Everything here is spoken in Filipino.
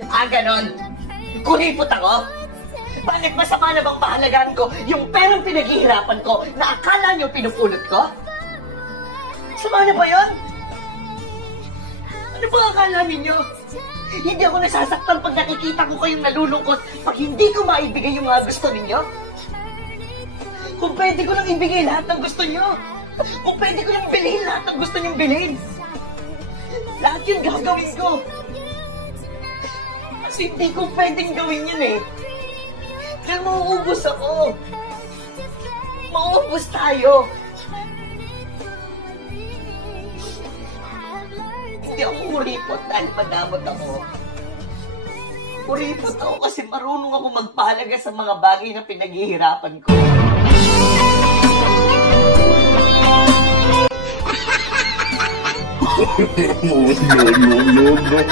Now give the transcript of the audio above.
Ganon. Kuripot ako? Bakit masama na bang pahalagaan ko yung perang pinaghihirapan ko na akala niyo pinupulot ko? Sama na ba yun? Ano ba akala ninyo? Hindi ako nasasaktan pag nakikita ko kayong nalulungkot pag hindi ko maibigay yung mga gusto ninyo? Kung pwede ko lang ibigay lahat ng gusto nyo. Kung pwede ko lang bilhin lahat ng gusto nyong bilhin. Lahat yun gagawin ko. Kasi hindi ko pwedeng gawin yun eh. Kaya mauubos ako. Mauubos tayo. Hindi ako kuripot dahil madamot ako. Kuripot ako kasi marunong ako magpahalaga sa mga bagay na pinaghihirapan ko. No, no, no, no.